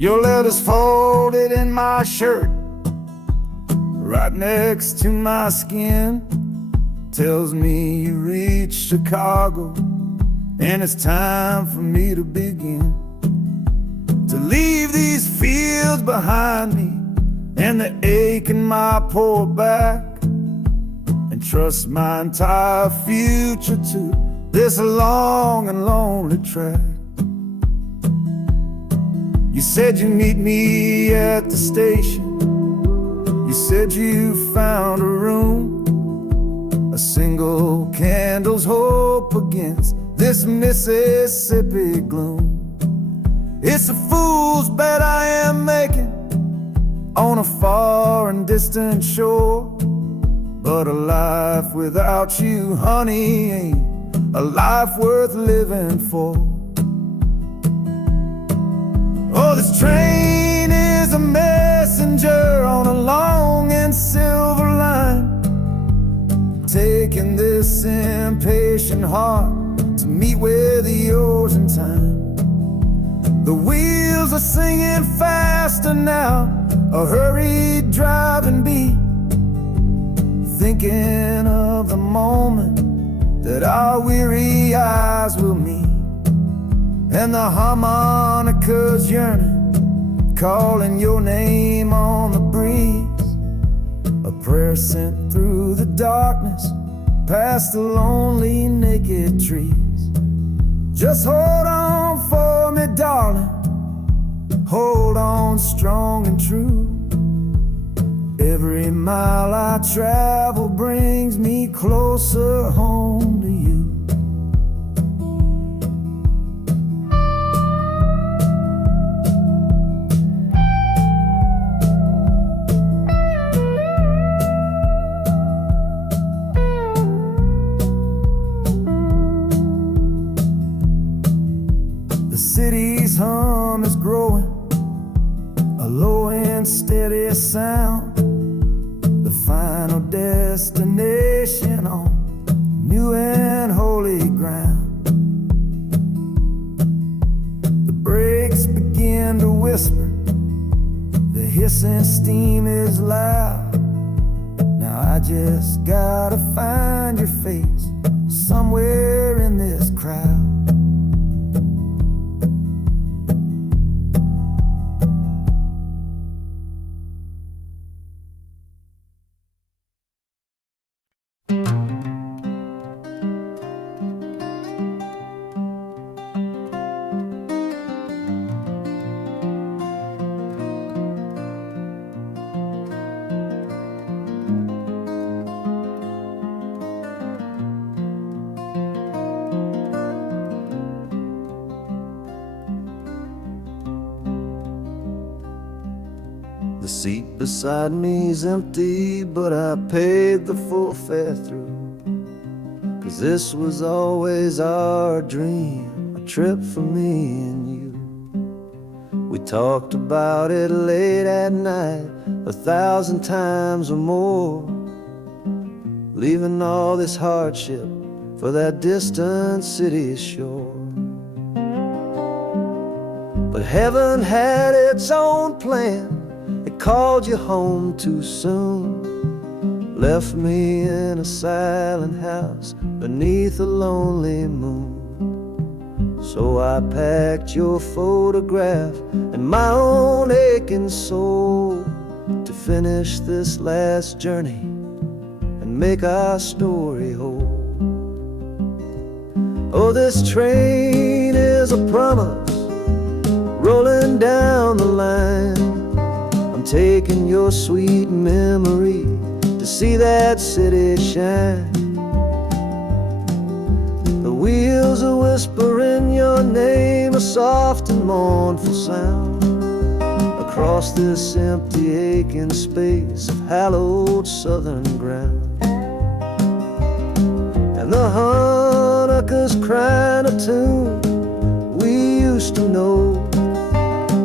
Your letter's folded in my shirt, right next to my skin. Tells me you reached Chicago, and it's time for me to begin. To leave these fields behind me, and the ache in my poor back, and trust my entire future to this long and lonely track. You said you'd meet me at the station. You said you found a room, a single candle's hope against this Mississippi gloom. It's a fool's bet I am making on a far and distant shore, but a life without you, honey, ain't a life worth living for. Oh, this train is a messenger on a long and silver line, taking this impatient heart to meet with yours in time. The wheels are singing faster now, a hurried driving beat, thinking of the moment that our weary eyes will meet. And the harmonica's yearning, calling your name on the breeze, a prayer sent through the darkness, past the lonely naked trees. Just hold on for me, darling, hold on strong and true. Every mile I travel brings me closer home to you. The city's hum is growing, a low and steady sound, the final destination on new and holy ground. The brakes begin to whisper, the hissing steam is loud. Now I just gotta find your face somewhere in this crowd. The seat beside me's empty, but I paid the full fare through, 'cause this was always our dream, a trip for me and you. We talked about it late at night, 1,000 times or more, leaving all this hardship for that distant city's shore. But heaven had its own plan, it called you home too soon, left me in a silent house beneath a lonely moon. So I packed your photograph and my own aching soul to finish this last journey and make our story whole. Oh, this train is a promise rolling down the line. I'm taking your sweet memory to see that city shine. The wheels are whispering your name, a soft and mournful sound, across this empty aching space of hallowed southern ground. And the harmonicas crying a tune we used to know,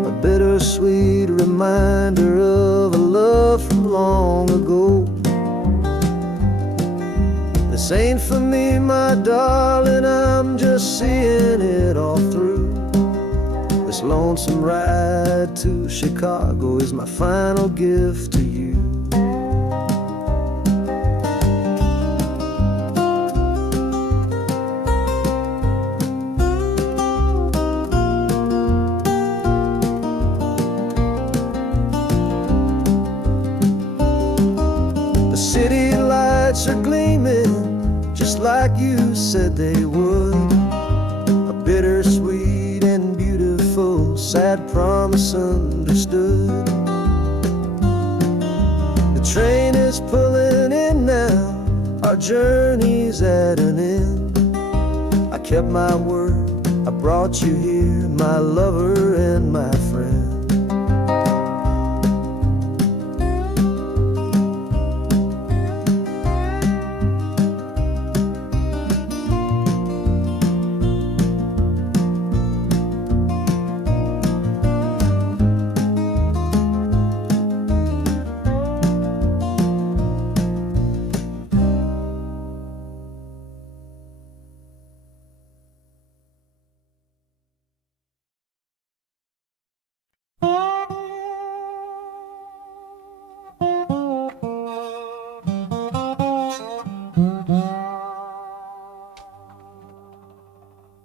a bittersweet reminder of a love from long ago. This ain't for me, my darling, I'm just seeing it all through. This This lonesome ride to Chicago is my final gift to you. The city lights are gleaming just like you said they would. A bittersweet and beautiful sad promise understood. The train is pulling in now, our journey's at an end. I kept my word, I brought you here, my lover and my friend.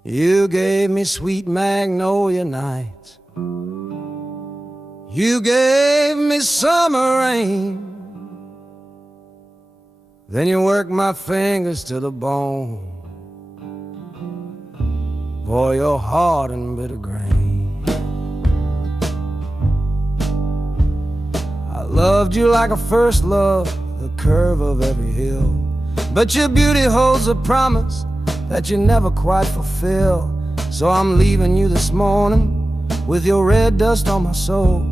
You gave me sweet magnolia nights, you gave me summer rain, then you worked my fingers to the bone. Boy, you're hard and bitter grain. I loved you like a first love, the curve of every hill, but your beauty holds a promise that you never quite fulfill. So I'm leaving you this morning with your red dust on my soul,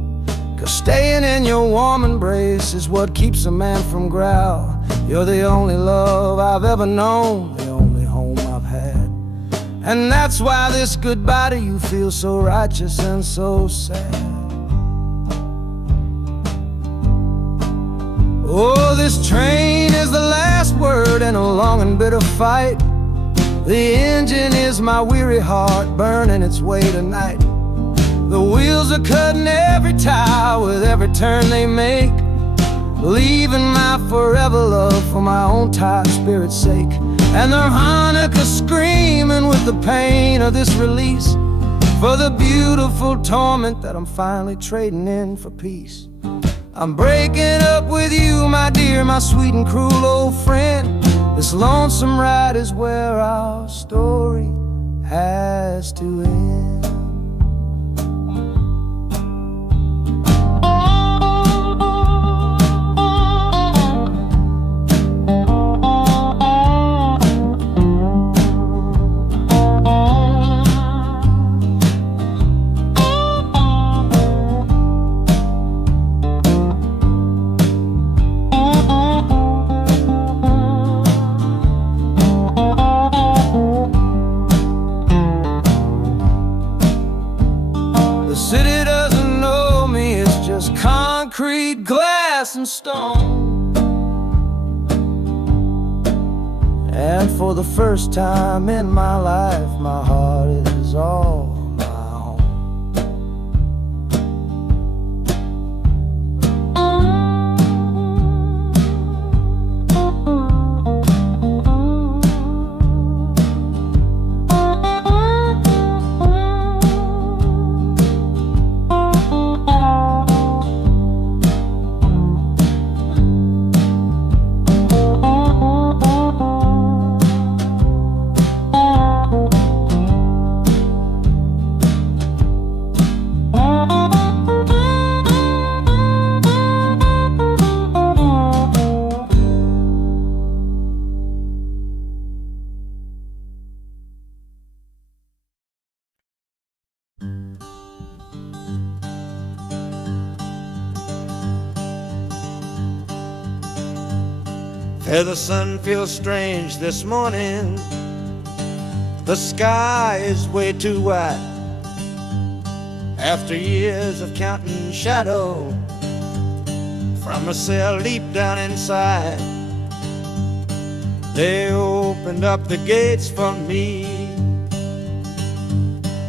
'cause staying in your warm embrace is what keeps a man from growl. You're the only love I've ever known, the only home I've had, and that's why this goodbye to you feels so righteous and so sad. Oh, this train is the last word in a long and bitter fight. The engine is my weary heart, burning its way tonight. The wheels are cutting every tire with every turn they make, leaving my forever love for my own tired spirit's sake. And the harmonica screaming with the pain of this release, for the beautiful torment that I'm finally trading in for peace. I'm breaking up with you, my dear, my sweet and cruel old friend. This lonesome ride is where our story has to end. Concrete, glass, and stone. And for the first time in my life, my heart is all my own. Hey, the sun feels strange this morning. The sky is way too wide. After years of counting shadow from a cell deep down inside, they opened up the gates for me.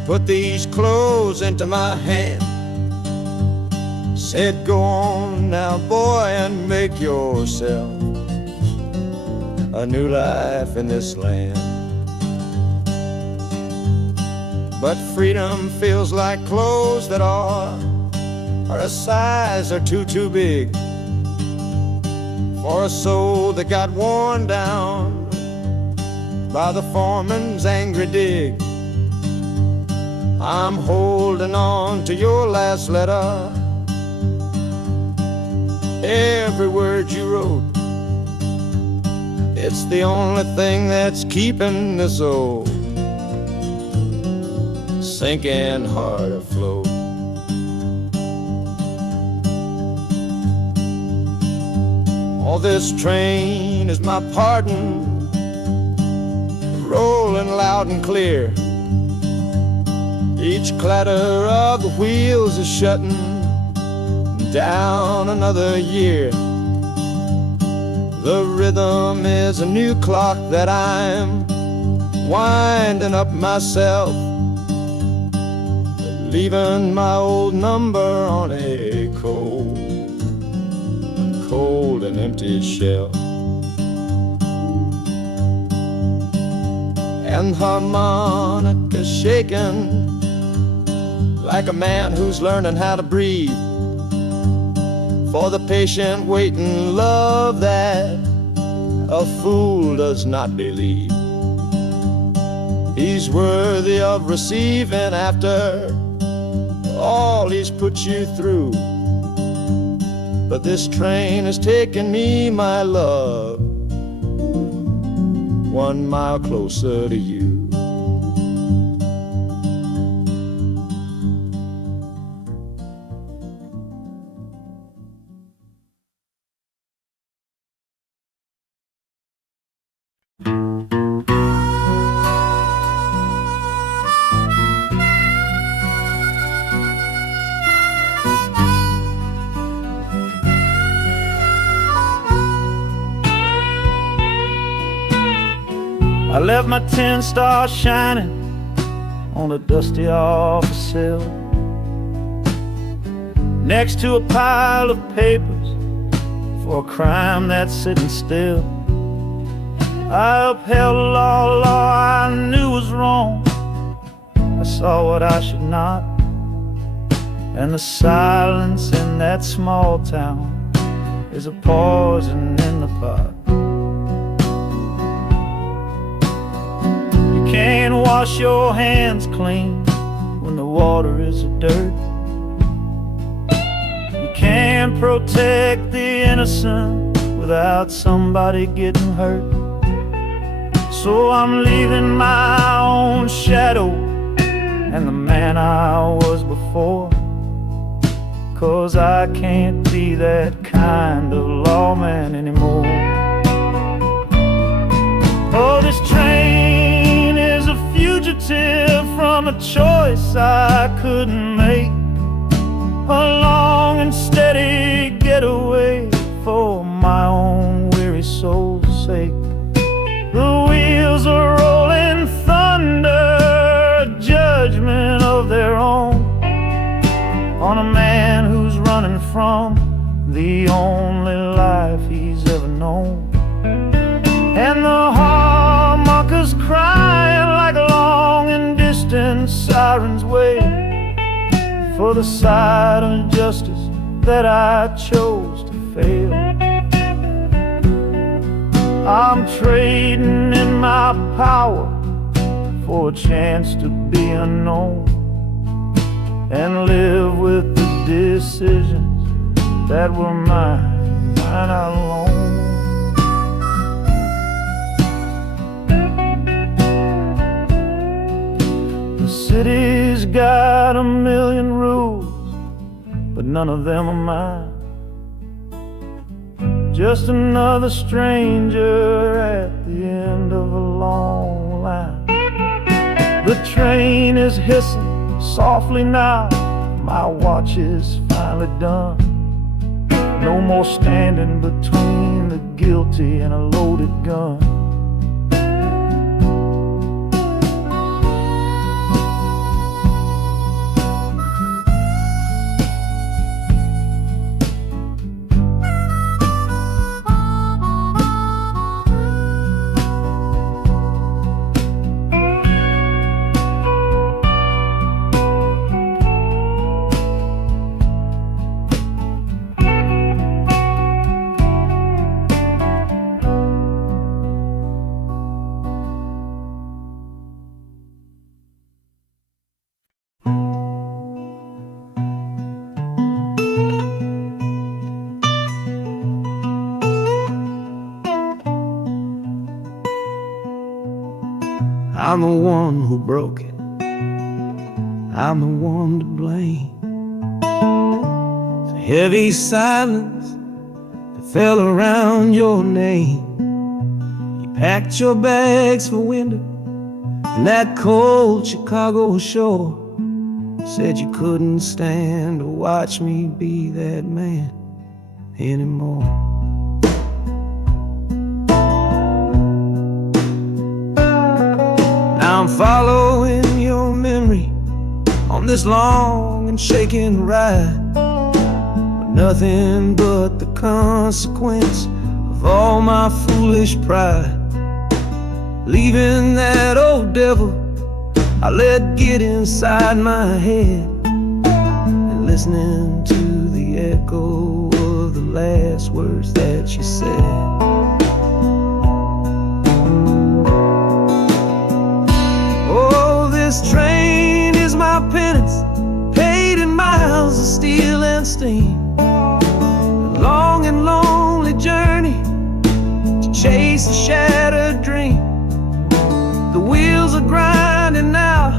put these clothes into my hand, said, go on now, boy, and make yourself a new life in this land. But freedom feels like clothes that are a size or two big for a soul that got worn down by the foreman's angry dig. I'm holding on to your last letter, every word you wrote. It's the only thing that's keeping this old sinking heart afloat. Oh, this train is my pardon, rolling loud and clear. Each clatter of the wheels is shutting down another year. The rhythm is a new clock that I'm winding up myself, leaving my old number on a cold and empty shelf. And harmonica shaking like a man who's learning how to breathe, for the patient waiting love that a fool does not believe. He's worthy of receiving after all he's put you through. But this train has taken me, my love, 1 mile closer to you. I left my 10 stars shining on a dusty office sill, next to a pile of papers for a crime that's sitting still. I upheld a law I knew was wrong. I saw what I should not, and the silence in that small town is a poison in the pot. You can't wash your hands clean when the water is of dirt. You can't protect the innocent without somebody getting hurt. So I'm leaving my own shadow and the man I was before, 'cause I can't be that kind of lawman anymore. Oh, this train is a fugitive from a choice I couldn't make, a long and steady getaway for my own weary soul's sake. The wheels are rolling thunder, a judgment of their own, on a man who's running from the only life he's ever known. And the harmonika's crying like long and distant sirens wait for the side of justice that I chose to fail. I'm trading in my power for a chance to be unknown and live with the decisions that were mine alone. The city's got a million rules, but none of them are mine. Just another stranger at the end of a long line. The train is hissing softly now, my watch is finally done. No more standing between the guilty and a loaded gun. I'm the one who broke it. I'm the one to blame. The heavy silence that fell around your name. You packed your bags for winter in that cold Chicago shore. Said you couldn't stand to watch me be that man anymore. Now I'm following your memory on this long and shaking ride, with nothing but the consequence of all my foolish pride. Leaving that old devil I let get inside my head, and listening to the echo of the last words that you said. Oh, this train is my penance, paid in miles of steel and steam. A long and lonely journey to chase a shattered dream. The wheels are grinding now,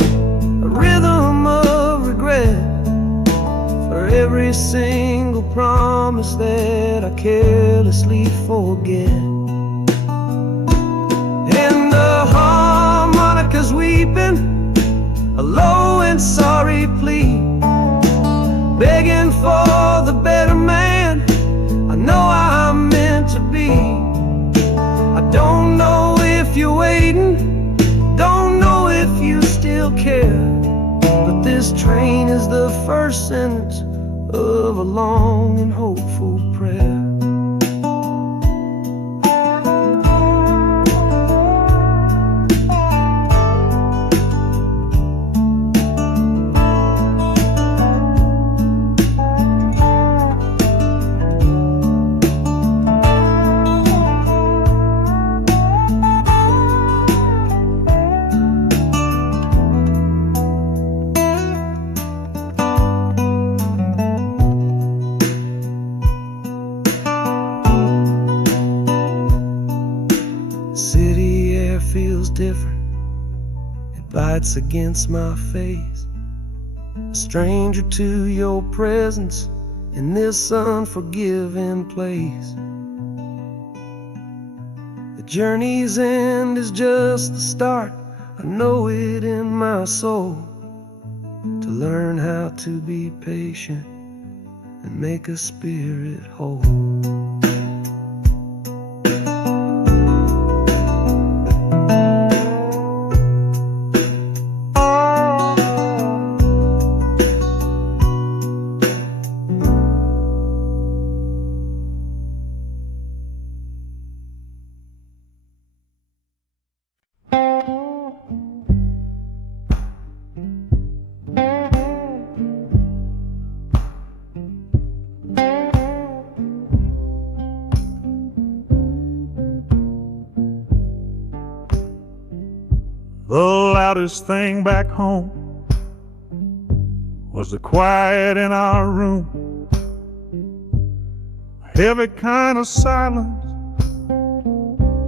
a rhythm of regret, for every single promise that I carelessly forget. And the harmonica's weeping a low and sorry plea, begging for the better man I know I'm meant to be. I don't know if you're waiting, don't know if you still care, but this train is the first sentence of a long and hopeful prayer. City air feels different, it bites against my face. A stranger to your presence in this unforgiving place. The journey's end is just the start, I know it in my soul. To learn how to be patient and make a spirit whole. The loudest thing back home was the quiet in our room. A heavy kind of silence,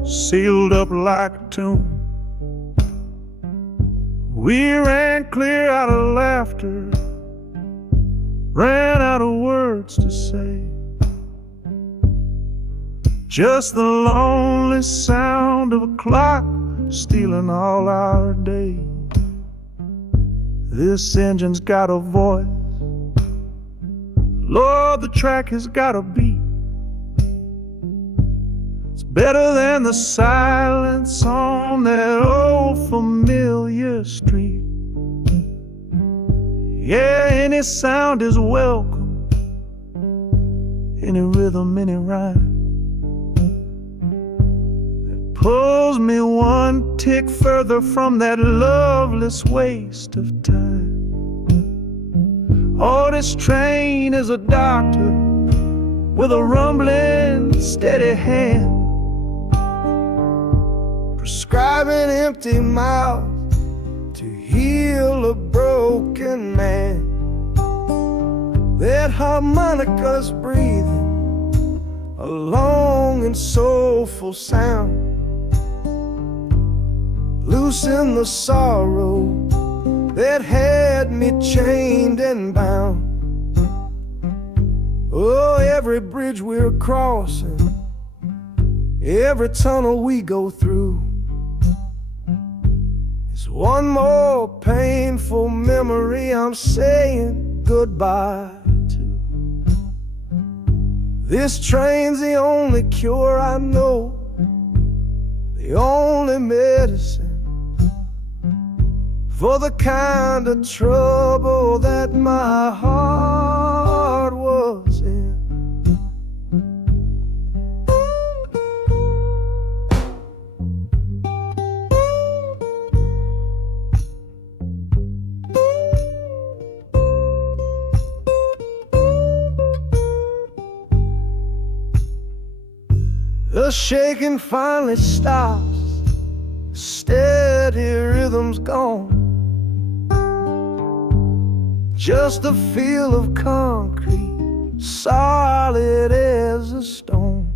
sealed up like a tomb. We ran clear out of laughter, ran out of words to say. Just the lonely sound of a clock stealing all our day. This engine's got a voice, Lord, the track has got a beat. It's better than the silence on that old familiar street. Yeah, any sound is welcome, any rhythm, any rhyme. Pulls me one tick further from that loveless waste of time. Oh, this train is a doctor with a rumbling, steady hand, prescribing empty mouths to heal a broken man. That harmonica's breathing a long and soulful sound. loosen the sorrow that had me chained and bound. Oh, every bridge we're crossing, every tunnel we go through is one more painful memory I'm saying goodbye to. This train's the only cure I know, the only medicine for the kind of trouble that my heart was in. The shaking finally stops, steady rhythm's gone. Just a feel of concrete, solid as a stone.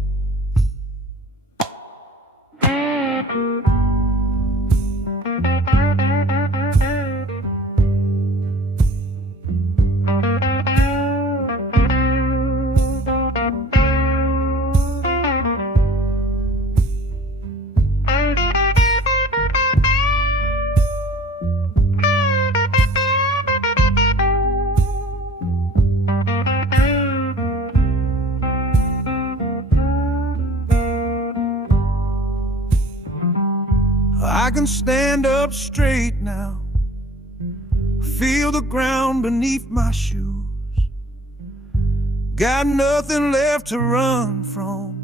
I can stand up straight now, feel the ground beneath my shoes. Got nothing left to run from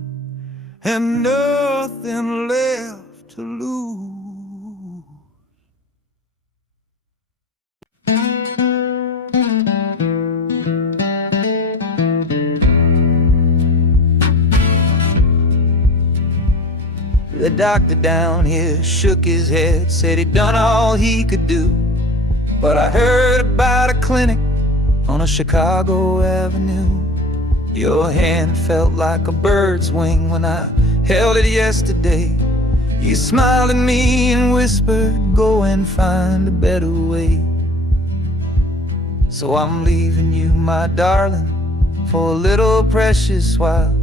and nothing left to lose. The doctor down here shook his head, said he'd done all he could do. But I heard about a clinic on a Chicago avenue. Your hand felt like a bird's wing when I held it yesterday. You smiled at me and whispered, go and find a better way. So I'm leaving you, my darling, for a little precious while,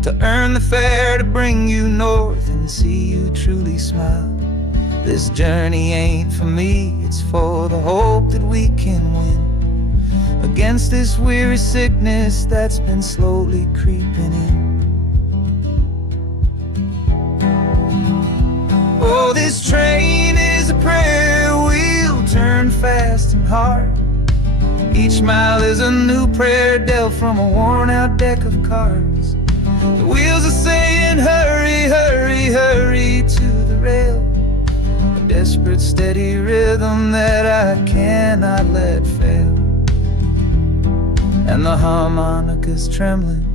to earn the fare to bring you north and see you truly smile. This journey ain't for me, it's for the hope that we can win against this weary sickness that's been slowly creeping in. Oh, this train is a prayer wheel, turn fast and hard. Each mile is a new prayer dealt from a worn out deck of cards. The wheels are saying hurry, hurry, hurry to the rail, a desperate steady rhythm that I cannot let fail. And the harmonica's trembling,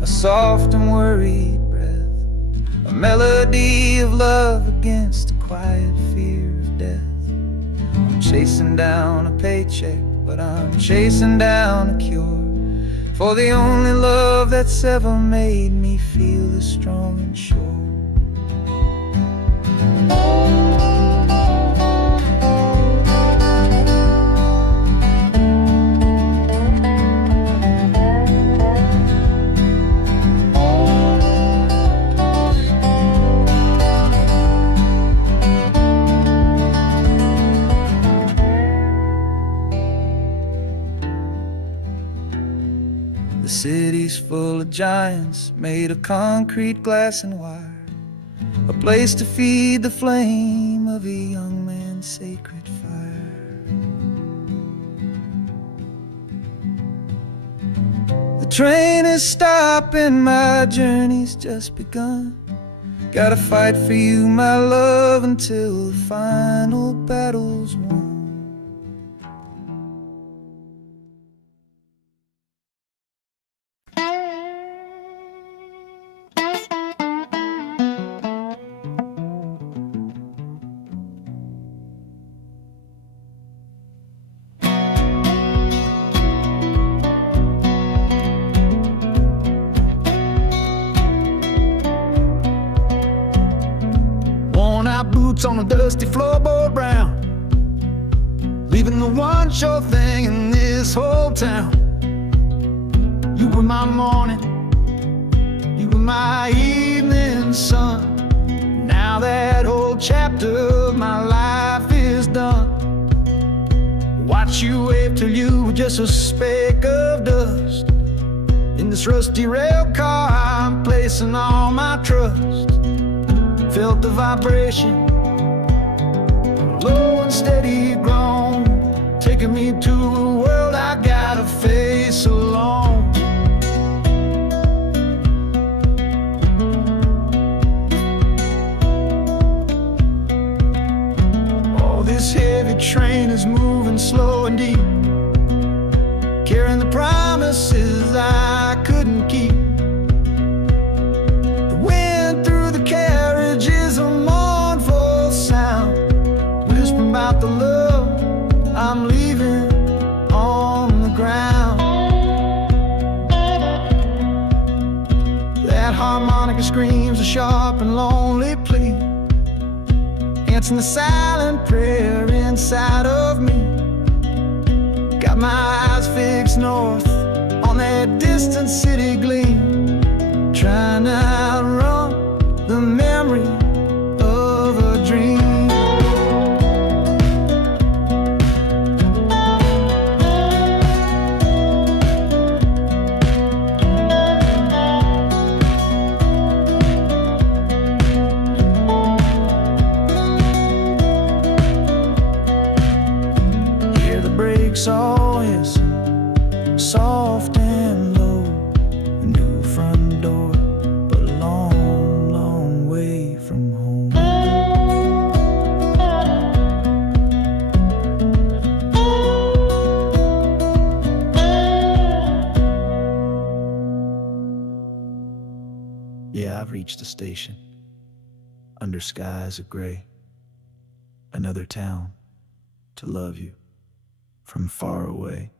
a soft and worried breath, a melody of love against a quiet fear of death. I'm chasing down a paycheck, but I'm chasing down a cure for the only love that's ever made me feel this strong and sure. The city's full of giants made of concrete, glass, and wire, a place to feed the flame of a young man's sacred fire. The train is stopping, my journey's just begun. Gotta fight for you, my love, until the final battle's won. boots on a dusty floorboard brown, leaving the one sure thing in this whole town. You were my morning, you were my evening sun. Now that whole chapter of my life is done. Watch you wave till you were just a speck of dust. In this rusty rail car I'm placing all my trust. Felt the vibration, low and steady groan, taking me to a world I gotta face alone. Oh, this heavy train is moving slow and deep, carrying the promises I couldn't keep. The wind through the carriage is a mournful sound, whispering about the love I'm leaving on the ground. That harmonica screams a sharp and lonely plea, answering the silent prayer inside of me. Got my eyes fixed north on that distant city gleam, trying to outrun the memory of a dream. Hear the brakes all hiss, soft and low. A new front door, but a long, long way from home. Yeah, I've reached the station, under skies of gray. Another town to love you from far away.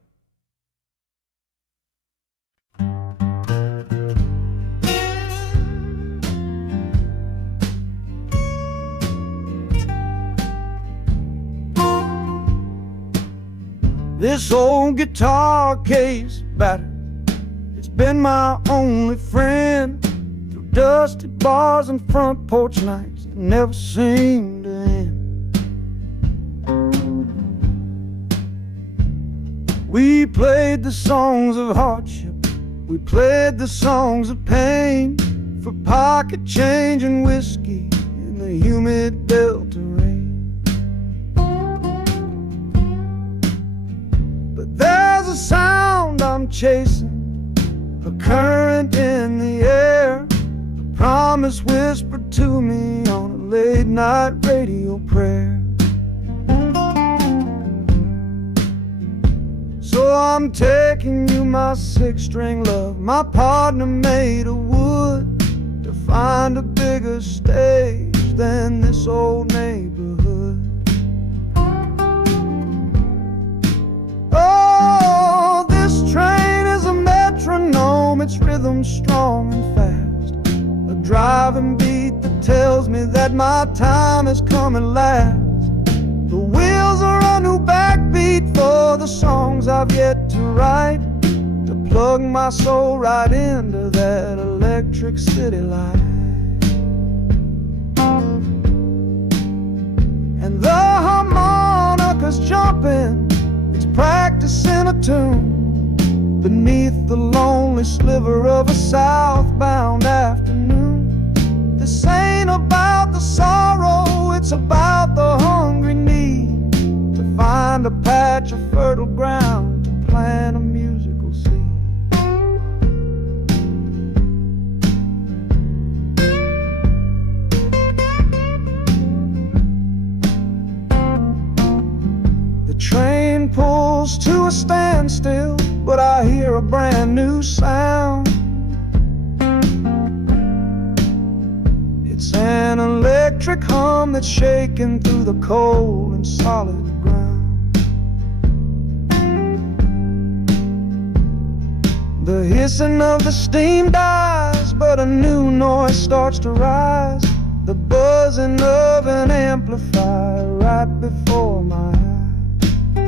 This old guitar case battered, it's been my only friend through dusty bars and front porch nights that never seem to end. We played the songs of hardship, we played the songs of pain, for pocket change and whiskey in the humid Delta rain. But there's a sound I'm chasing, a current in the air, a promise whispered to me on a late night radio prayer. So I'm taking you, my six-string love, my partner made of wood, to find a bigger stage than this old neighborhood. Oh, this train is a metronome, its rhythm strong and fast, a driving beat that tells me that my time has come at last. The wheels are a new backbeat for the songs I've yet to write, to plug my soul right into that electric city light. And the harmonica's jumping, it's practicing a tune beneath the lonely sliver of a southbound afternoon. This ain't about the sorrow, it's about the hungry need to find a patch of fertile ground to plant a musical seed. The train pulls to a standstill, but I hear a brand new sound. It's an electric hum that's shaking through the cold and solid ground. The hissing of the steam dies, but a new noise starts to rise. The buzzing of an amplifier right before my eyes.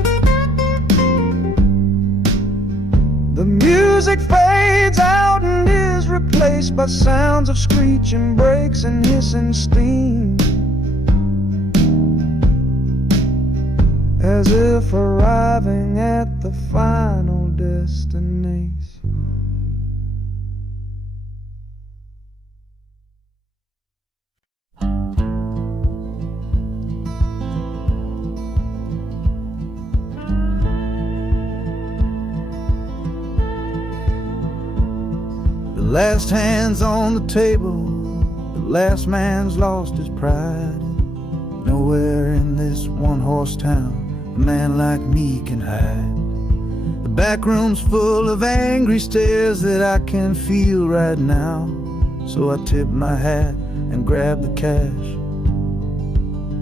The music fades out and is replaced by sounds of screeching brakes and hissing steam, as if arriving at the final destination. The last hand's on the table, the last man's lost his pride. Nowhere in this one-horse town a man like me can hide. The back room's full of angry stares that I can feel right now. So I tipped my hat and grabbed the cash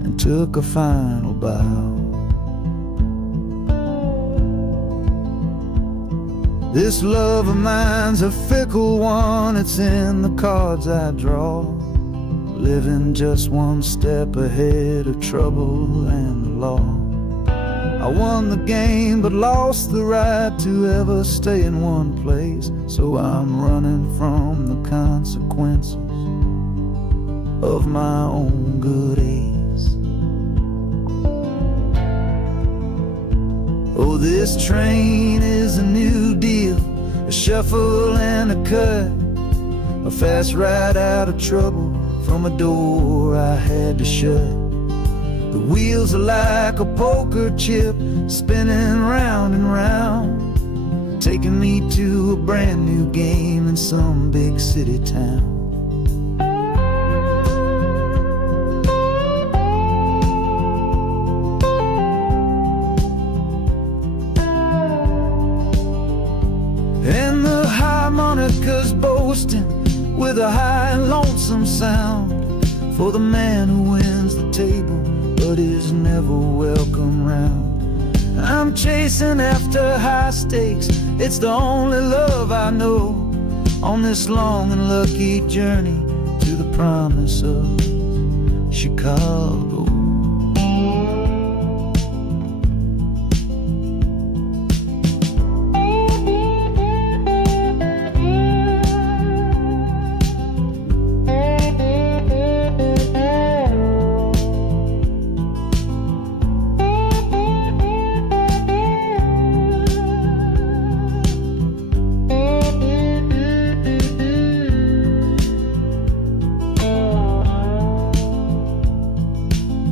and took a final bow. This love of mine's a fickle one, it's in the cards I draw. Living just one step ahead of trouble and the law. I won the game but lost the right to ever stay in one place. So I'm running from the consequences of my own good ace. Oh, this train is a new deal, a shuffle and a cut, a fast ride out of trouble from a door I had to shut. The wheels are like a poker chip, spinning round and round, taking me to a brand new game in some big city town. And the harmonica's boasting with a high and lonesome sound for the man who wins the table but is never welcome round. I'm chasing after high stakes, it's the only love I know on this long and lucky journey to the promise of Chicago.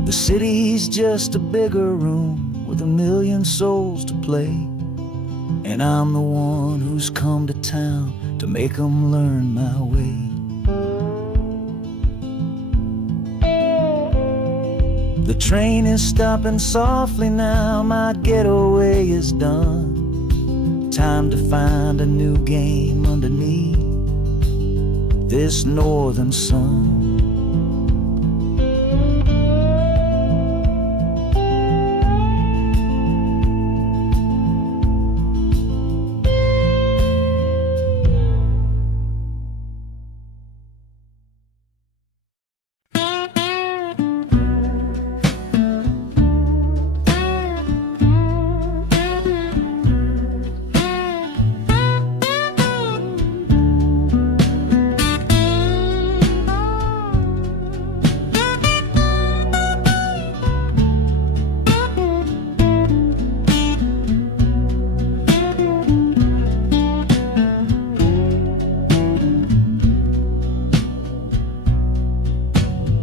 The city's just a bigger room with a million souls to play, and I'm the one who's come to town to make 'em learn my way. The train is stopping softly now, my getaway is done. Time to find a new game underneath this northern sun.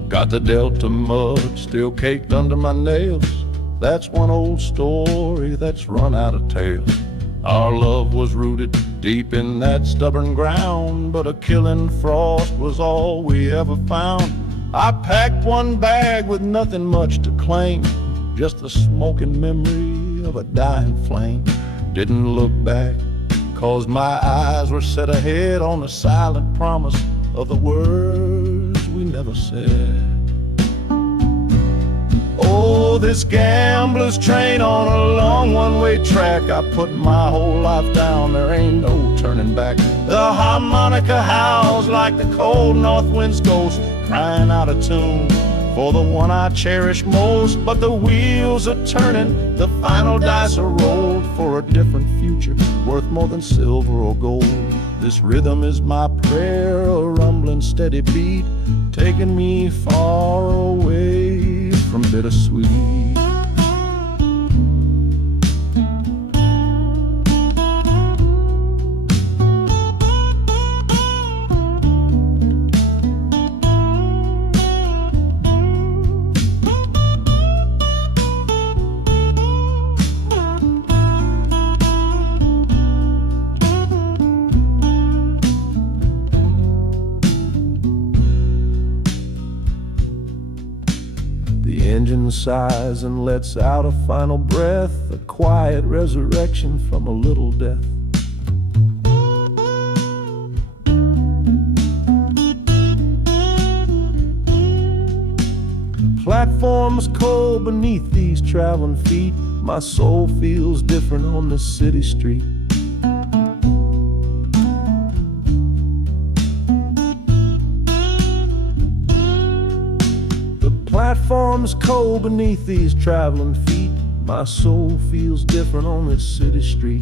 Got the Delta mud still caked under my nails. That's one old story that's run out of tales. Our love was rooted deep in that stubborn ground, but a killing frost was all we ever found. I packed one bag with nothing much to claim, just the smoking memory of a dying flame. Didn't look back, 'cause my eyes were set ahead on the silent promise of the words we never said. Oh, this gambler's train on a long one-way track. I put my whole life down, there ain't no turning back. The harmonica howls like the cold north wind's ghost, crying out a tune for the one I cherish most. But the wheels are turning, the final dice are rolled for a different future, worth more than silver or gold. This rhythm is my prayer, a rumbling steady beat, taking me far away from bittersweet. The engine sighs and lets out a final breath, a quiet resurrection from a little death. Platforms cold beneath these traveling feet, my soul feels different on this city street. Platforms cold beneath these traveling feet, my soul feels different on this city street.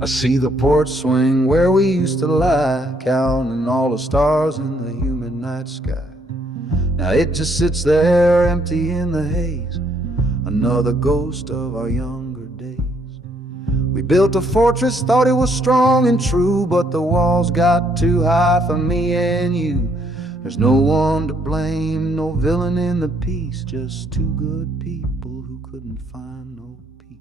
I see the porch swing where we used to lie, counting all the stars in the humid night sky. Now it just sits there empty in the haze, another ghost of our younger days. We built a fortress, thought it was strong and true, but the walls got too high for me and you. There's no one to blame, no villain in the piece, just two good people who couldn't find no peace.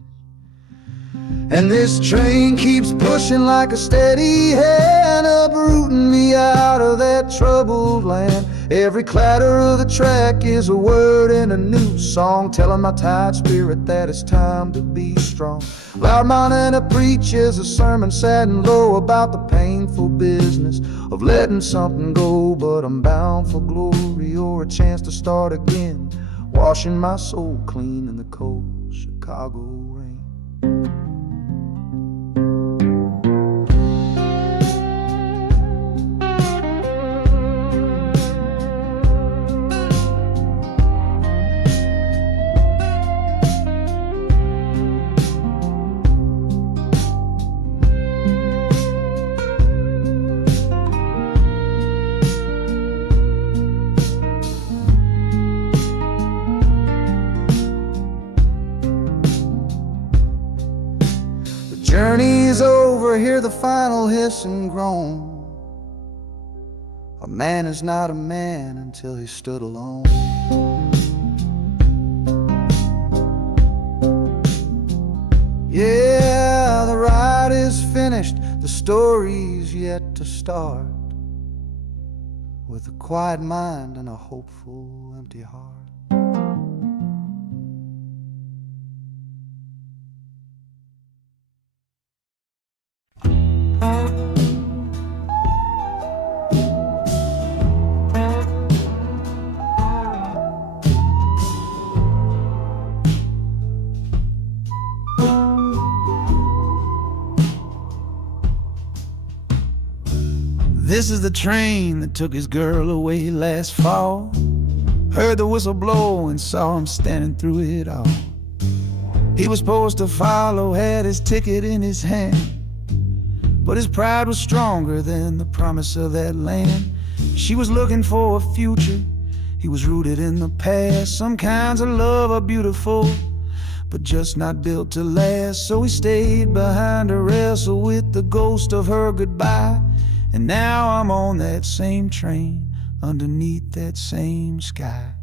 And this train keeps pushing like a steady hand, uprooting me out of that troubled land. Every clatter of the track is a word in a new song, telling my tired spirit that it's time to be strong. Loud Montana preaches a sermon sad and low about the painful business of letting something go, but I'm bound for glory or a chance to start again, washing my soul clean in the cold Chicago rain. Journey's over, hear the final hiss and groan. A man is not a man until he stood alone. Yeah, the ride is finished, the story's yet to start, with a quiet mind and a hopeful empty heart. This is the train that took his girl away last fall. Heard the whistle blow and saw him standing through it all. He was supposed to follow, had his ticket in his hand, but his pride was stronger than the promise of that land. She was looking for a future, he was rooted in the past. Some kinds of love are beautiful, but just not built to last. So he stayed behind to wrestle with the ghost of her goodbye. And now I'm on that same train, underneath that same sky.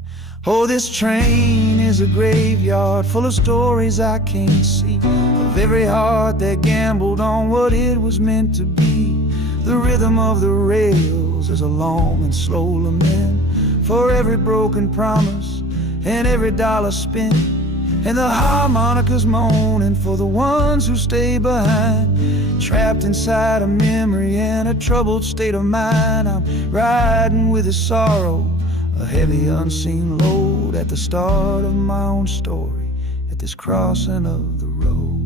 Oh, this train is a graveyard full of stories I can't see, of every heart that gambled on what it was meant to be. The rhythm of the rails is a long and slow lament for every broken promise and every dollar spent, and the harmonicas moaning for the ones who stay behind, trapped inside a memory and a troubled state of mind. I'm riding with his sorrow, a heavy unseen load, at the start of my own story, at this crossing of the road.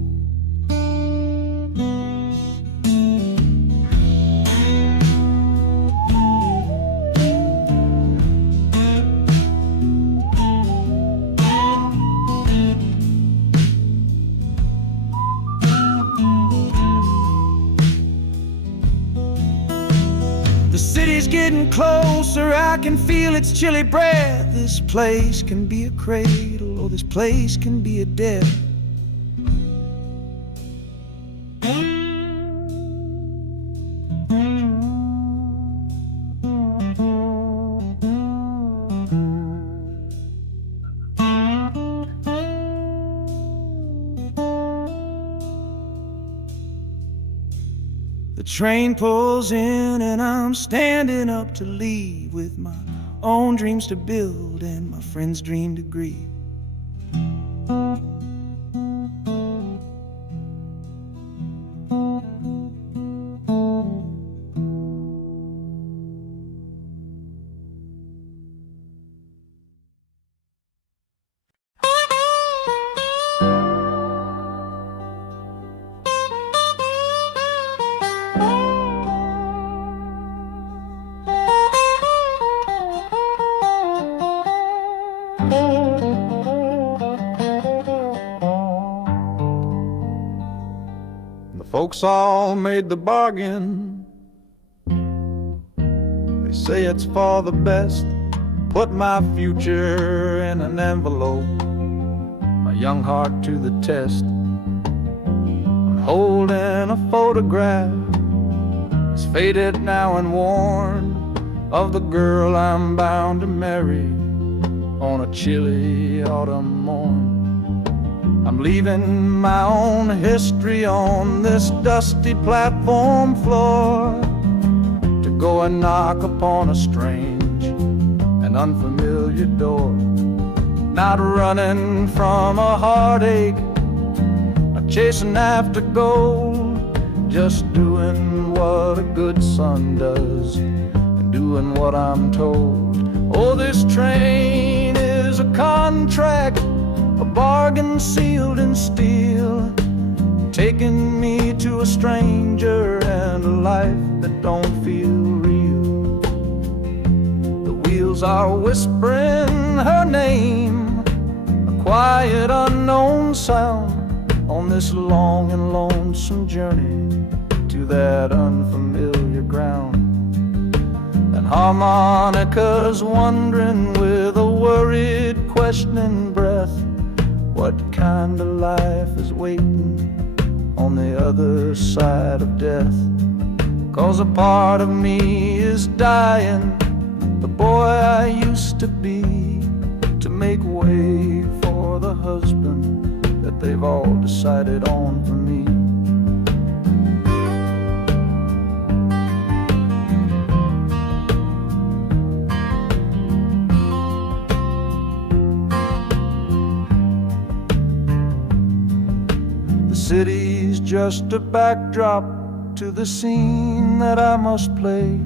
The city's getting closer, I can feel its chilly breath. This place can be a cradle, or this place can be a death. The train pulls in and I'm standing up to leave, with my own dreams to build and my friend's dream to grieve. The folks all made the bargain. They say it's for the best. Put my future in an envelope, my young heart to the test. I'm holding a photograph, it's faded now and worn, of the girl I'm bound to marry on a chilly autumn morn. I'm leaving my own history on this dusty platform floor, to go and knock upon a strange and unfamiliar door. Not running from a heartache, not chasing after gold, just doing what a good son does, and doing what I'm told. Oh, this train is a contract, a bargain sealed in steel, taking me to a stranger and a life that don't feel real. The wheels are whispering her name, a quiet unknown sound, on this long and lonesome journey to that unfamiliar ground. And harmonicas wondering with a worried, questioning breath, what kind of life is waiting on the other side of death? 'Cause a part of me is dying, the boy I used to be, to make way for the husband that they've all decided on for me. The city's just a backdrop to the scene that I must play,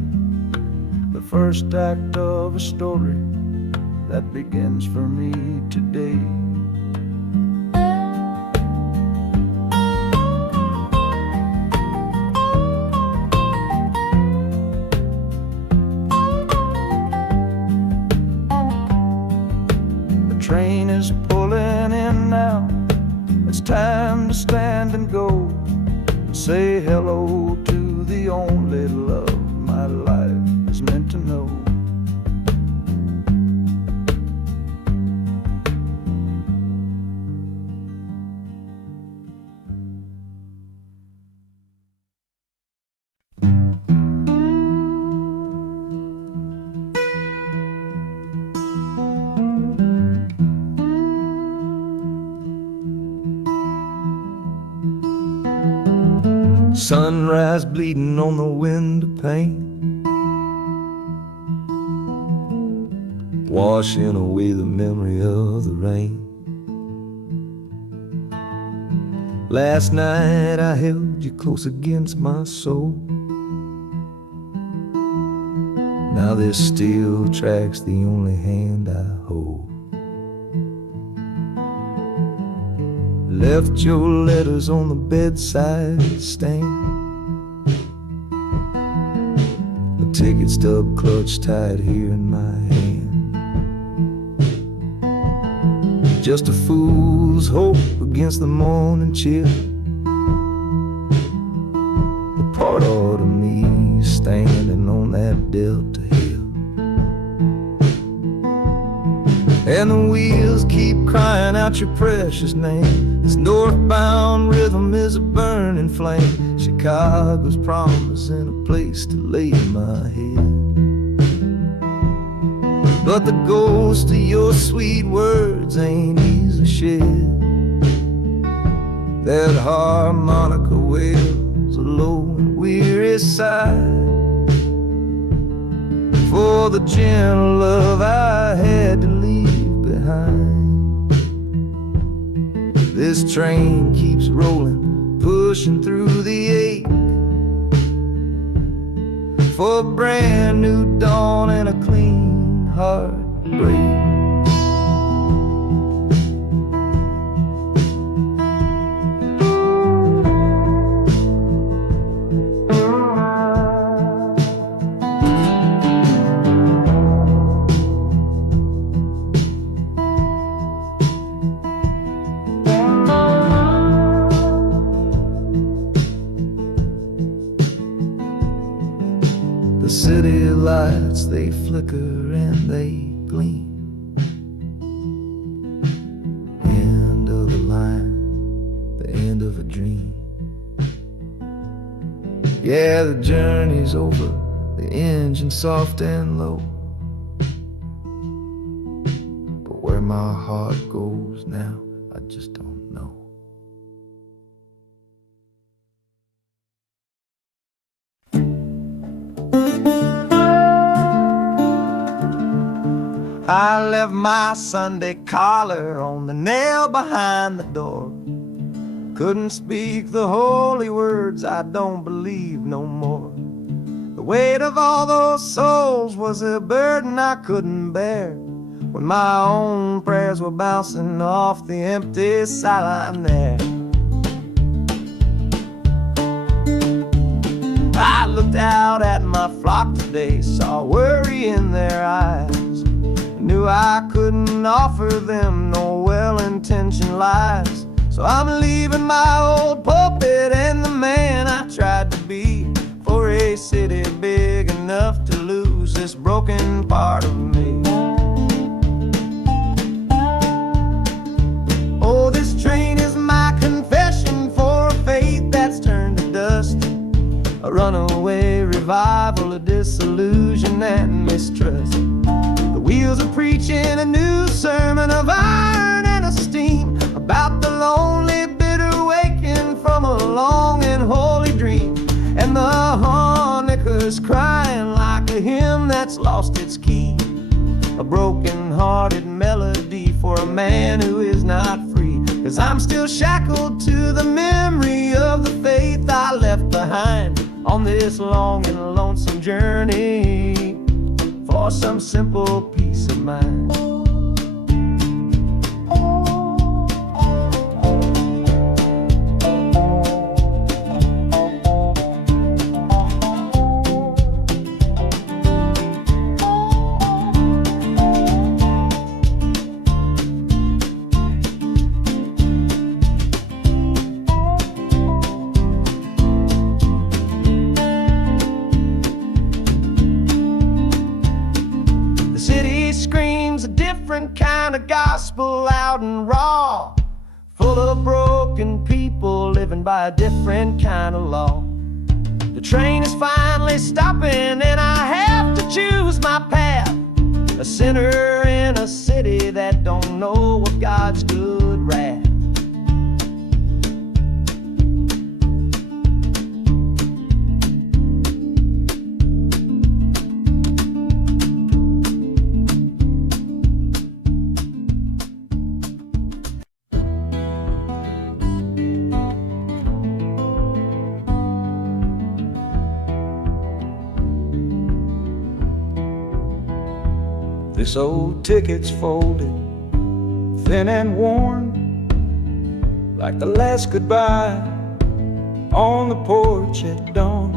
the first act of a story that begins for me today. The train is pulling in now, It's time to stand and go, say hello to the only love my life is meant to know. Sunrise bleeding on the window pane, washing away the memory of the rain. Last night I held you close against my soul. Now this steel track's the only hand I hold. Left your letters on the bedside stand, the ticket stub clutched tight here in my hand. Just a fool's hope against the morning chill, the part of me standing on that Delta hill. And the wheels keep crying out your precious name. This northbound rhythm is a burning flame. Chicago's promising a place to lay my head. But the ghost of your sweet words ain't easy shed. That harmonica wails a low and weary sigh for the gentle love I had to leave behind. This train keeps rolling, pushing through the ache, for a brand new dawn and a clean heartbreak. The city lights, they flicker and they gleam. End of the line, the end of a dream. Yeah, the journey's over, the engine soft and low. But where my heart goes now, I just don't know. I left my Sunday collar on the nail behind the door. Couldn't speak the holy words, I don't believe no more. The weight of all those souls was a burden I couldn't bear, when my own prayers were bouncing off the empty sideline there. I looked out at my flock today, saw worry in their eyes. Knew I couldn't offer them no well-intentioned lies. So I'm leaving my old pulpit and the man I tried to be, for a city big enough to lose this broken part of me. Oh, this train is my confession for a faith that's turned to dust, a runaway revival of disillusion and mistrust. The wheels are preaching a new sermon of iron and of steam, about the lonely, bitter waking from a long and holy dream. And the harmonica's crying like a hymn that's lost its key, a broken-hearted melody for a man who is not free. 'Cause I'm still shackled to the memory of the faith I left behind on this long and lonesome journey for some simple peace of mind. out and raw, full of broken people living by a different kind of law. The train is finally stopping and I have to choose my path, a sinner in a city that don't know what God's good wrath. This old ticket's folded, thin and worn, like the last goodbye on the porch at dawn.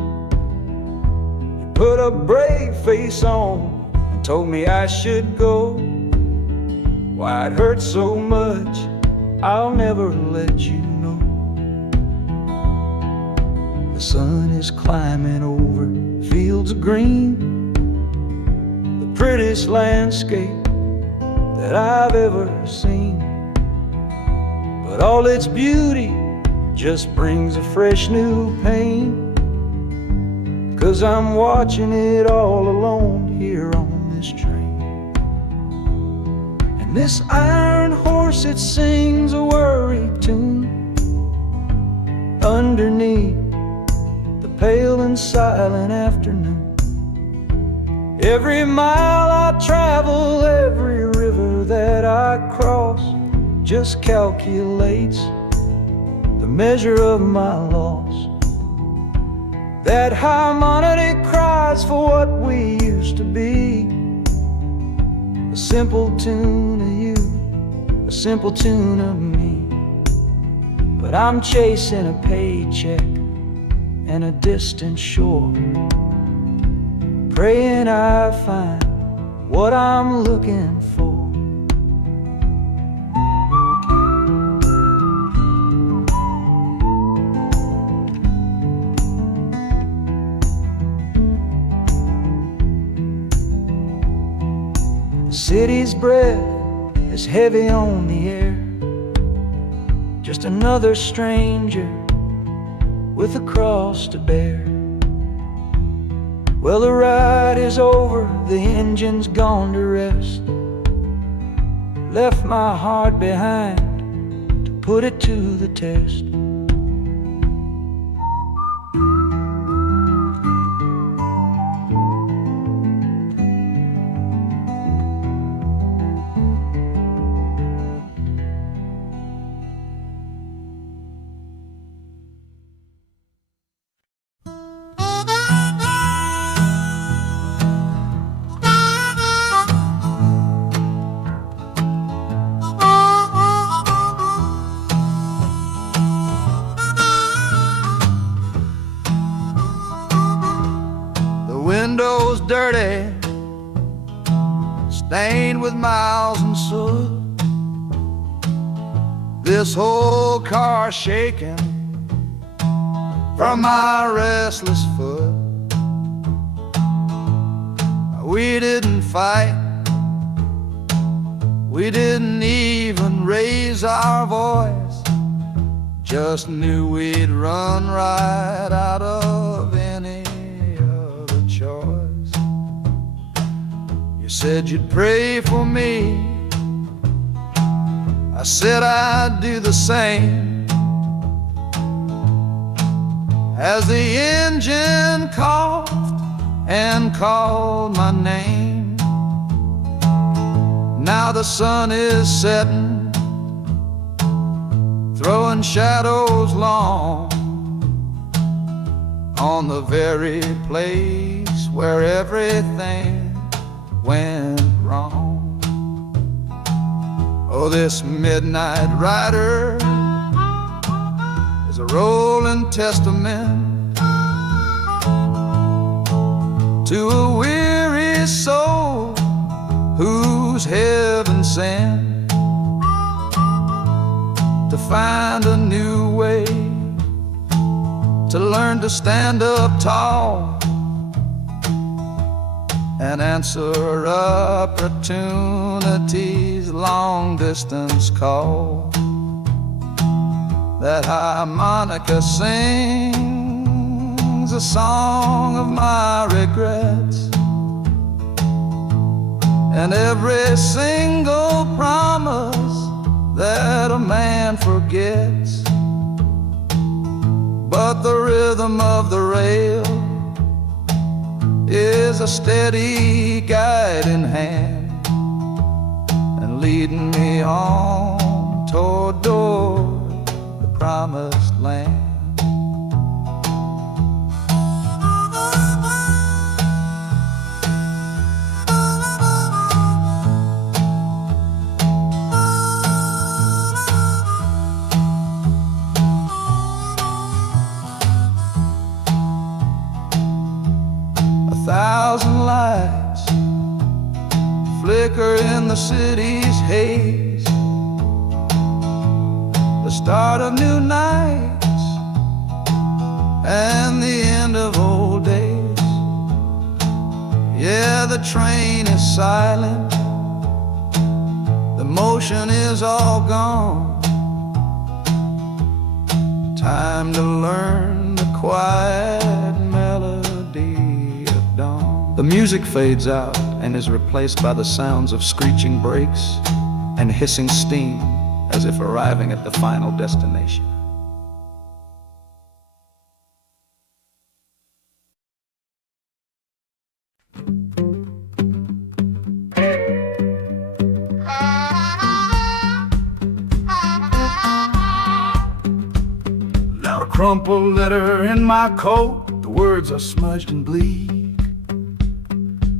You put a brave face on and told me I should go. Why it hurts so much, I'll never let you know. The sun is climbing over fields of green, prettiest landscape that I've ever seen. But all its beauty just brings a fresh new pain, 'cause I'm watching it all alone here on this train. And this iron horse, it sings a worry tune underneath the pale and silent afternoon. Every mile I travel, every river that I cross, just calculates the measure of my loss. That harmonic cries for what we used to be, a simple tune of you, a simple tune of me. But I'm chasing a paycheck and a distant shore, praying I find what I'm looking for. The city's breath is heavy on the air, just another stranger with a cross to bear. Well, the ride is over, the engine's gone to rest, left my heart behind to put it to the test. Windows dirty, stained with miles and soot. This whole car shaking from my restless foot. We didn't fight, we didn't even raise our voice, just knew we'd run right out of any choice. You said you'd pray for me, I said I'd do the same. As the engine coughed and called my name, now the sun is setting, throwing shadows long on the very place where everything went wrong. Oh, this midnight rider is a rolling testament to a weary soul whose heaven sent to find a new way, to learn to stand up tall and answer opportunities long distance call. That harmonica sings a song of my regrets, and every single promise that a man forgets. But the rhythm of the rail is a steady guiding hand, and leading me on toward the promised land. 1,000 lights flicker in the city's haze, the start of new nights and the end of old days. Yeah, the train is silent, the motion is all gone. Time to learn the quiet melody of dawn. The music fades out and is replaced by the sounds of screeching brakes and hissing steam, as if arriving at the final destination. Now a crumpled letter in my coat, the words are smudged and bleak,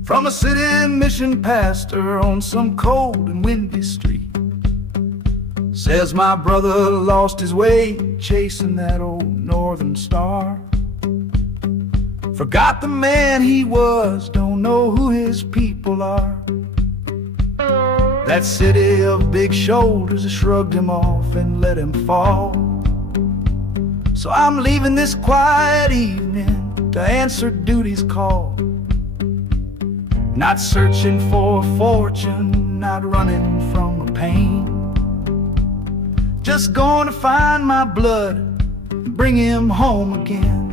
from a city mission pastor on some cold and windy street. Says my brother lost his way chasing that old northern star, forgot the man he was, don't know who his people are. That city of big shoulders shrugged him off and let him fall. So I'm leaving this quiet evening to answer duty's call. Not searching for a fortune, not running from a pain, just going to find my blood and bring him home again.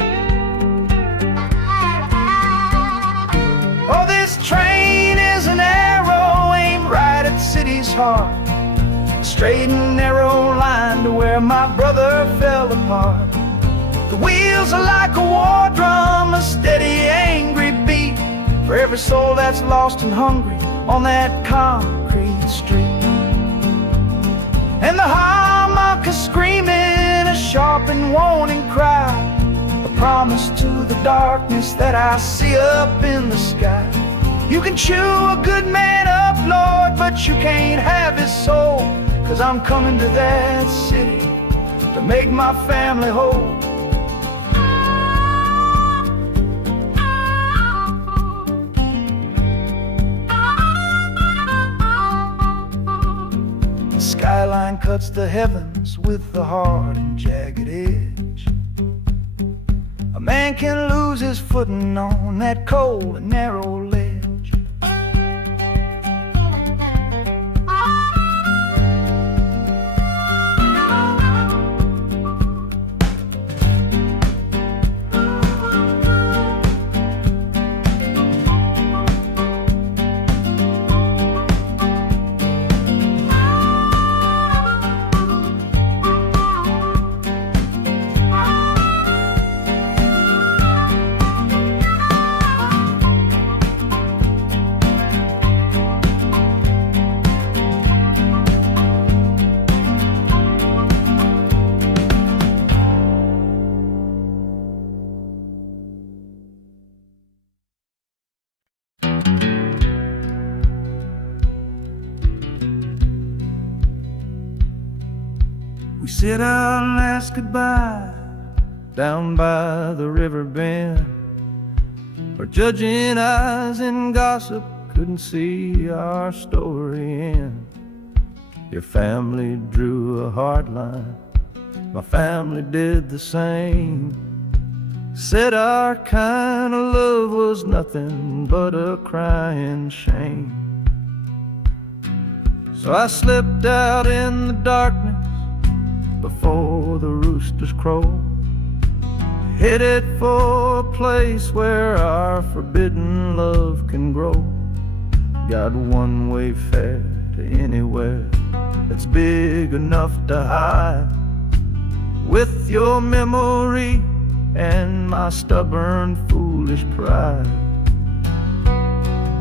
Oh, this train is an arrow aimed right at the city's heart, a straight and narrow line to where my brother fell apart. The wheels are like a war drum, a steady, angry beat for every soul that's lost and hungry on that concrete street. And the harmonica screaming a sharp and warning cry, a promise to the darkness that I see up in the sky. You can chew a good man up, Lord, but you can't have his soul, 'cause I'm coming to that city to make my family whole. Skyline cuts the heavens with the hard and jagged edge. A man can lose his footing on that cold and narrow ledge. We sit out and ask goodbye down by the river bend, where judging eyes and gossip couldn't see our story end. Your family drew a hard line, my family did the same. Said our kind of love was nothing but a crying shame. So I slipped out in the darkness before the roosters crow, headed for a place where our forbidden love can grow. Got one-way fare to anywhere that's big enough to hide, with your memory and my stubborn, foolish pride.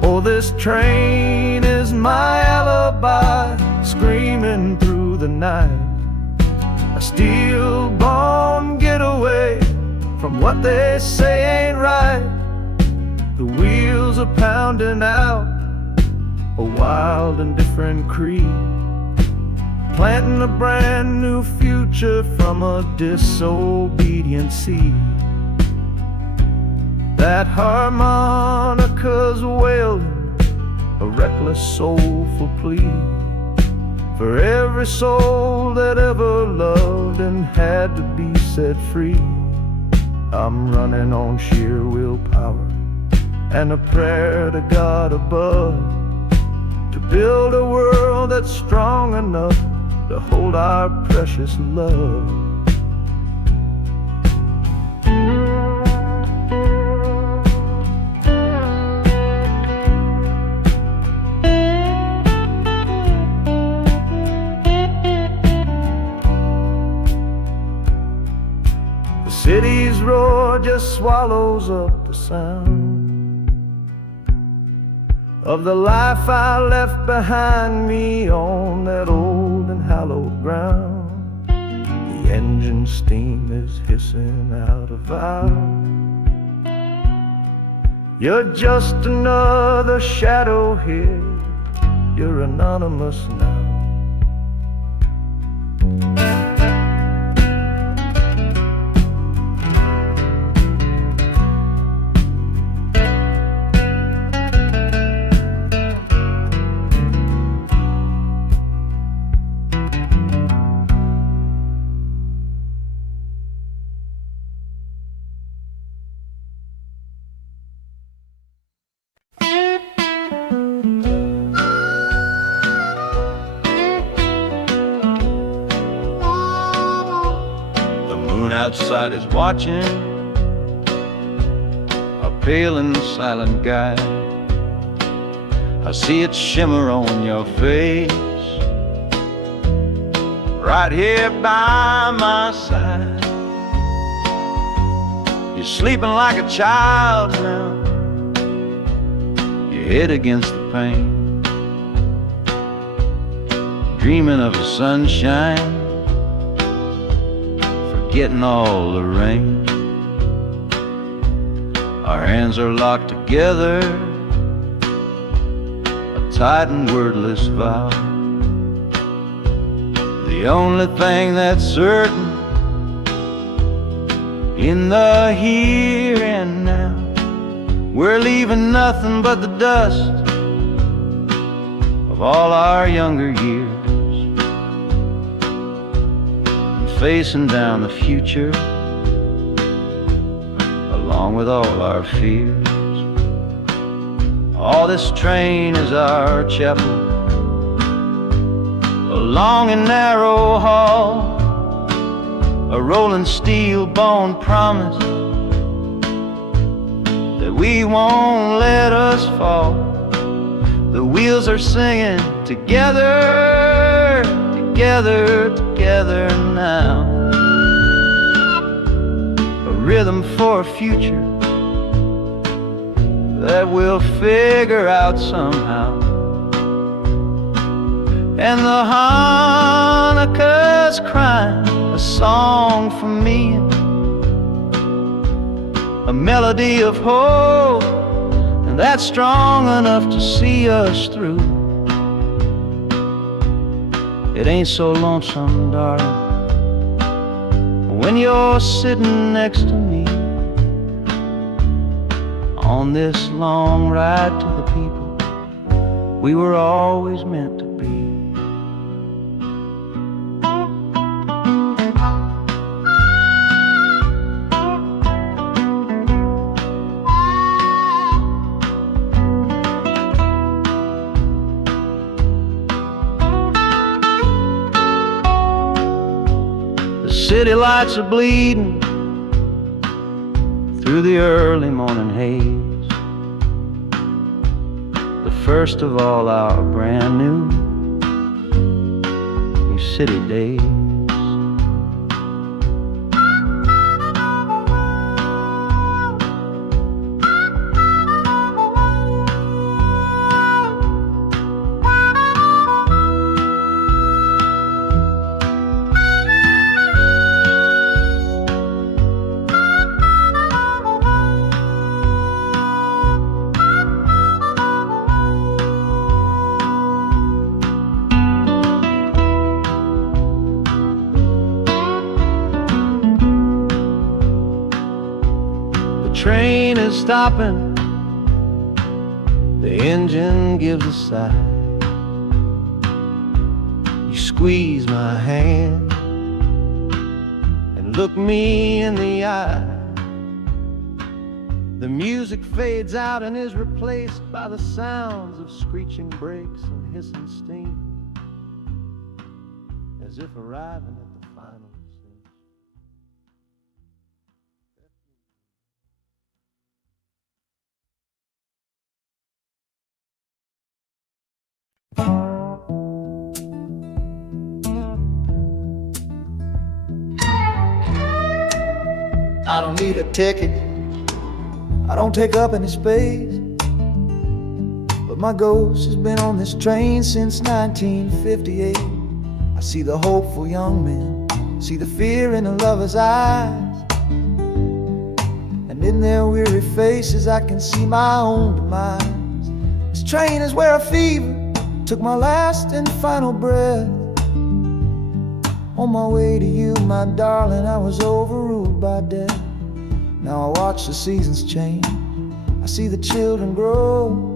Oh, this train is my alibi, screaming through the night, a steel-born getaway from what they say ain't right. The wheels are pounding out a wild and different creed, planting a brand new future from a disobedient seed. That harmonica's wailing a reckless, soulful plea for every soul that ever loved and had to be set free. I'm running on sheer willpower and a prayer to God above, to build a world that's strong enough to hold our precious love. The city's roar just swallows up the sound of the life I left behind me on that old and hallowed ground. The engine steam is hissing out of valve. You're just another shadow here, you're anonymous now. Outside is watching, a pale and silent guide. I see it shimmer on your face, right here by my side. You're sleeping like a child now, your head against the pane, dreaming of the sunshine, getting all the rain. Our hands are locked together, a tight and wordless vow. The only thing that's certain in the here and now, we're leaving nothing but the dust of all our younger years, facing down the future along with all our fears. Oh, this train is our chapel, a long and narrow hall, a rolling steel bone promise that we won't let us fall. The wheels are singing together, together, together now. A rhythm for a future that we'll figure out somehow. And the Hanukkah's crying a song for me, a melody of hope, and that's strong enough to see us through. It ain't so lonesome, darling, when you're sitting next to me on this long ride to the people we were always meant to be. city lights are bleeding through the early morning haze, the first of all our brand new city days. Train is stopping, the engine gives a sigh. You squeeze my hand and look me in the eye. The music fades out and is replaced by the sounds of screeching brakes and hissing steam, as if arriving at the final scene. I don't need a ticket, I don't take up any space, but my ghost has been on this train since 1958. I see the hopeful young men, see the fear in the lovers' eyes, and in their weary faces I can see my own demise. This train is where a fever took my last and final breath. On my way to you, my darling, I was overruled by death. Now I watch the seasons change, I see the children grow,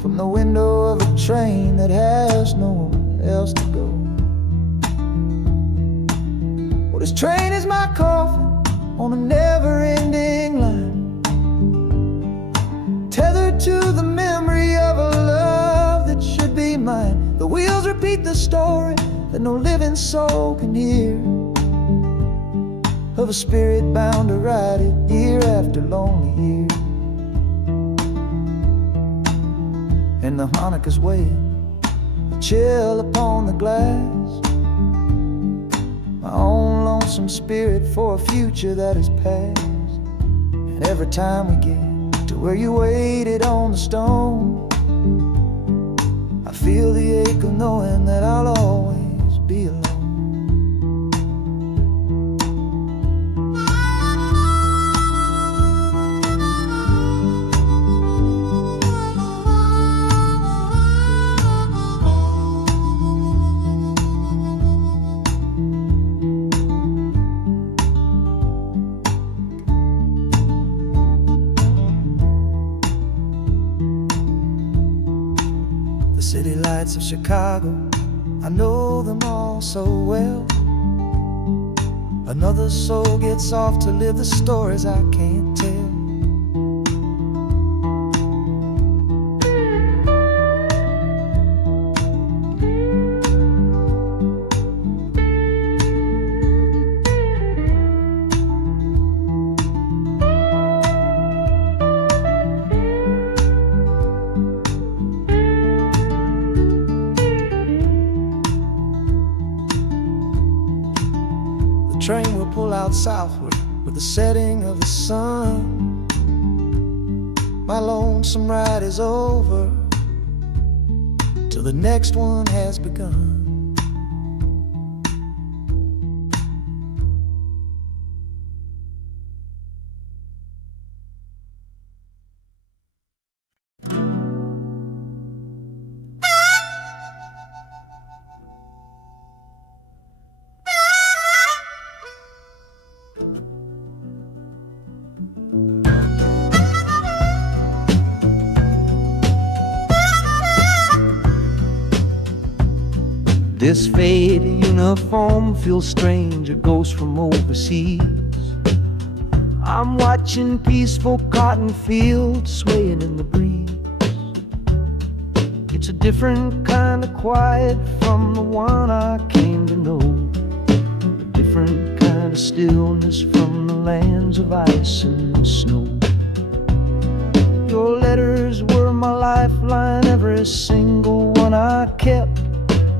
from the window of a train that has nowhere else to go. Well, this train is my coffin on a never-ending line, tethered to the memory of a love that should be mine. The wheels repeat the story that no living soul can hear, of a spirit bound to ride it year after lonely year. And the Hanukkah's wail, a chill upon the glass, my own lonesome spirit for a future that is past. And every time we get to where you waited on the stone, I feel the ache of knowing that I'll always be alone. The city lights of Chicago, I know them all so well. Another soul gets off to live the stories I can't tell. The train will pull out southward with the setting of the sun. My lonesome ride is over till the next one has begun. This faded uniform feels strange, a ghost from overseas. I'm watching peaceful cotton fields swaying in the breeze. It's a different kind of quiet from the one I came to know. The stillness from the lands of ice and snow. Your letters were my lifeline, every single one I kept.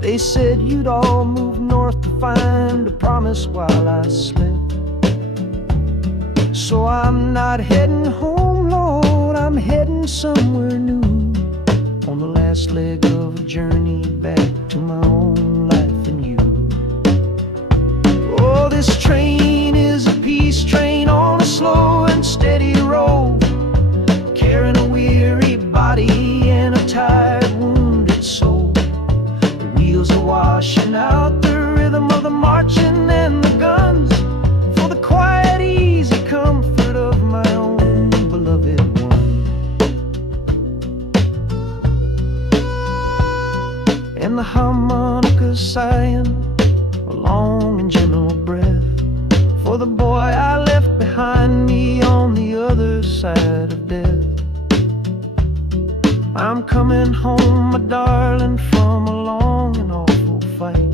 They said you'd all move north to find a promise while I slept. So I'm not heading home, Lord, I'm heading somewhere new, on the last leg of a journey back to my own life and you. Oh, this train is a peace train on a slow and steady road, carrying a weary body and a tired, wounded soul. The wheels are washing out the rhythm of the marching and the guns, for the quiet, easy comfort of my own beloved one. And the harmonica sighing a long and gentle breath for the boy I left behind me on the other side of death. I'm coming home, my darling, from a long and awful fight,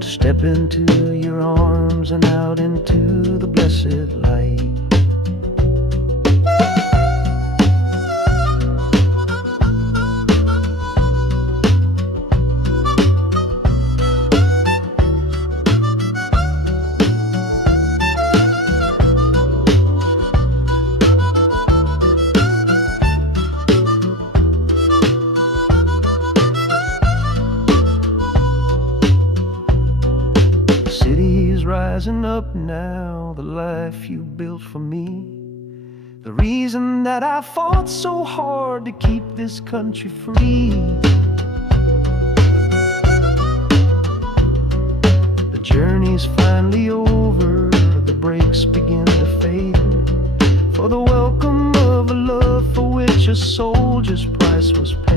to step into your arms and out into the blessed light. Rising up now, the life you built for me, the reason that I fought so hard to keep this country free. The journey's finally over, the brakes begin to fade, for the welcome of a love for which a soldier's price was paid.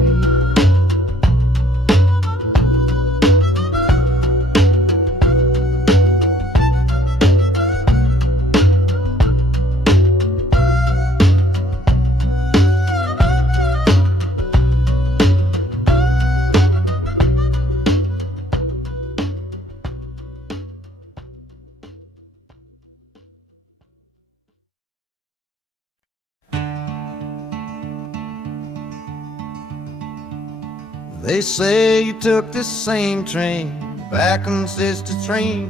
They say you took this same train back on Sister Train.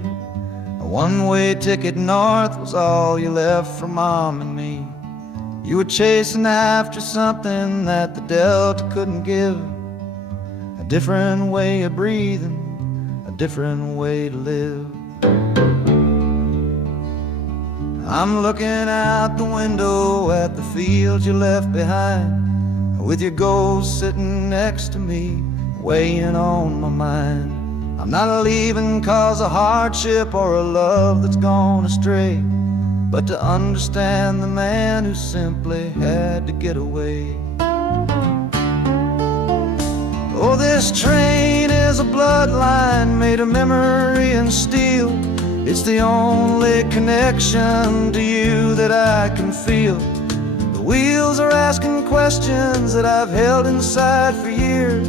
A one-way ticket north was all you left for Mom and me. You were chasing after something that the Delta couldn't give, a different way of breathing, a different way to live. I'm looking out the window at the fields you left behind, with your ghost sitting next to me, weighing on my mind. I'm not leaving cause of hardship or a love that's gone astray, but to understand the man who simply had to get away. Oh, this train is a bloodline made of memory and steel. It's the only connection to you that I can feel. The wheels are asking questions that I've held inside for years,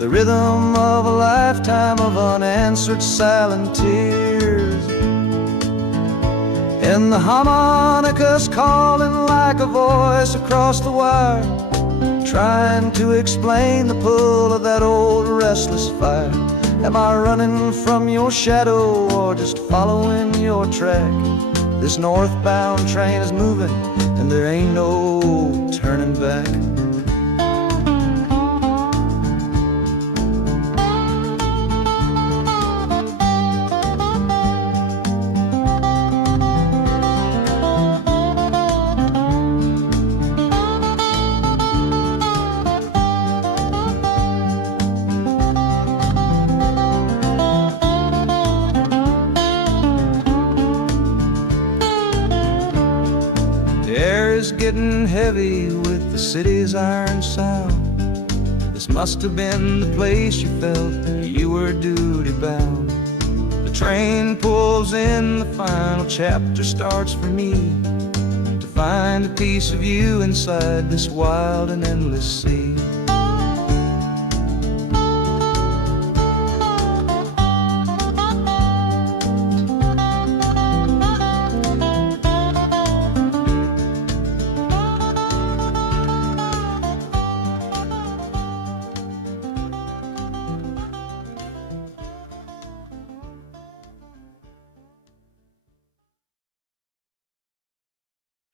the rhythm of a lifetime of unanswered silent tears. And the harmonica's calling like a voice across the wire, trying to explain the pull of that old restless fire. Am I running from your shadow or just following your track? This northbound train is moving and there ain't no turning back. Getting heavy with the city's iron sound. This must have been the place you felt that you were duty bound. The train pulls in, the final chapter starts for me, to find a piece of you inside this wild and endless sea.